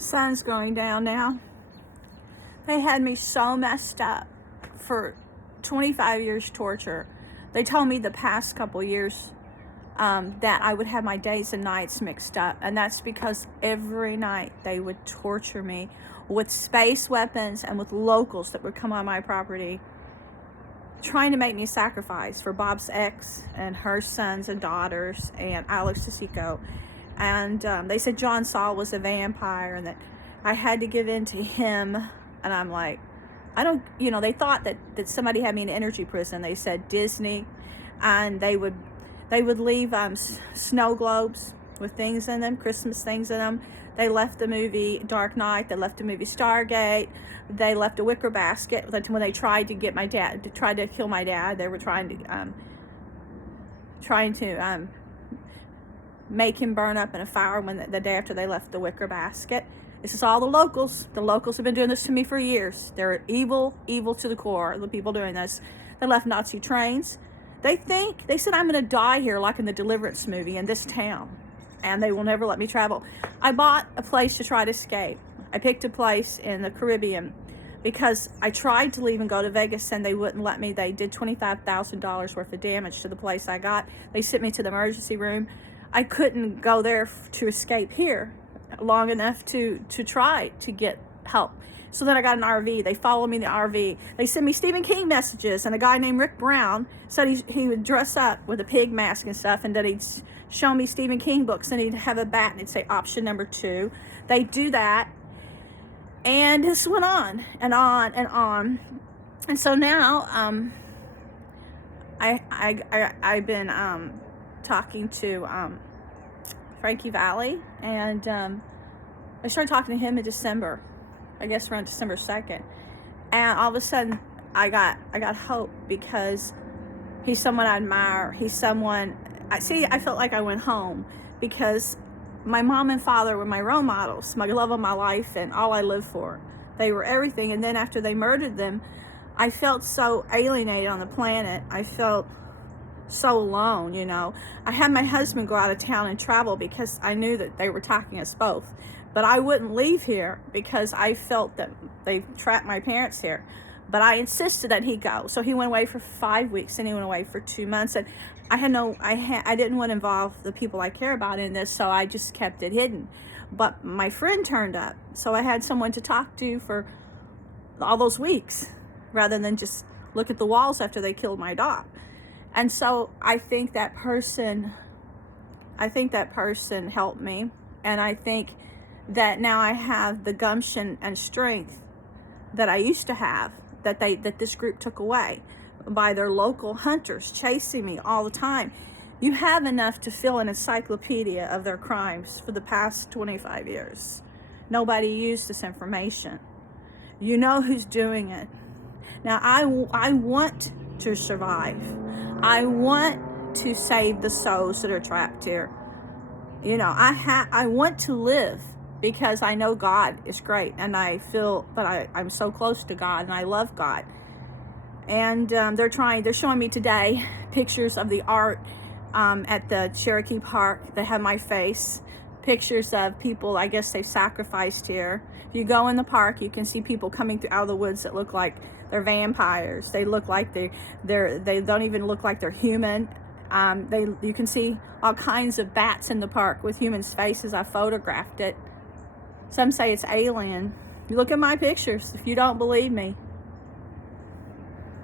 Sun's going down now. They had me so messed up for 25 years torture. They told me the past couple years that I would have my days and nights mixed up, and that's because every night they would torture me with space weapons and with locals that would come on my property trying to make me sacrifice for Bob's ex and her sons and daughters and Alex Sisico. And they said John Saul was a vampire and that I had to give in to him. And I'm like, I don't, they thought that somebody had me in an energy prison. They said Disney, and they would leave snow globes with things in them, Christmas things in them. They left the movie Dark Knight. They left the movie Stargate. They left a wicker basket when they tried to get my dad, to try to kill my dad. They were trying to make him burn up in a fire when the day after they left the wicker basket. This is all the locals. The locals have been doing this to me for years. They're evil to the core, the people doing this. They left Nazi trains. They said I'm going to die here like in the Deliverance movie in this town, and they will never let me travel. I bought a place to try to escape. I picked a place in the Caribbean because I tried to leave and go to Vegas and they wouldn't let me. They did $25,000 worth of damage to the place I got. They sent me to the emergency room. I couldn't go there to escape here long enough to try to get help. So then I got an RV. They followed me in the RV. They sent me Stephen King messages, and a guy named Rick Brown said he would dress up with a pig mask and stuff, and that he'd show me Stephen King books, and he'd have a bat, and it'd say option number 2. They do that, and this went on and on and on. And so now I've been talking to Frankie Valli, and I started talking to him in December. I guess around December 2nd. And all of a sudden, I got hope because he's someone I admire. He's someone, I felt like I went home because my mom and father were my role models, my love of my life and all I lived for. They were everything. And then after they murdered them, I felt so alienated on the planet. I felt so alone, I had my husband go out of town and travel because I knew that they were attacking us both. But I wouldn't leave here because I felt that they trapped my parents here. But I insisted that he go. So he went away for 5 weeks and he went away for 2 months. And I didn't want to involve the people I care about in this, so I just kept it hidden. But my friend turned up, so I had someone to talk to for all those weeks rather than just look at the walls after they killed my dog. And so I think that person helped me, and I think that now I have the gumption and strength that I used to have, that this group took away by their local hunters chasing me all the time. You have enough to fill an encyclopedia of their crimes for the past 25 years. Nobody used this information. You know who's doing it. Now I want to survive. I want to save the souls that are trapped here. I want to live because I know God is great, and I feel that I'm so close to God, and I love God. And they're showing me today pictures of the art at the Cherokee Park that have my face, pictures of people I guess they sacrificed here. If you go in the park, you can see people coming out of the woods that look like they're vampires. They look like they don't even look like they're human. You can see all kinds of bats in the park with humans' faces. I photographed it. Some say it's alien. You look at my pictures if you don't believe me.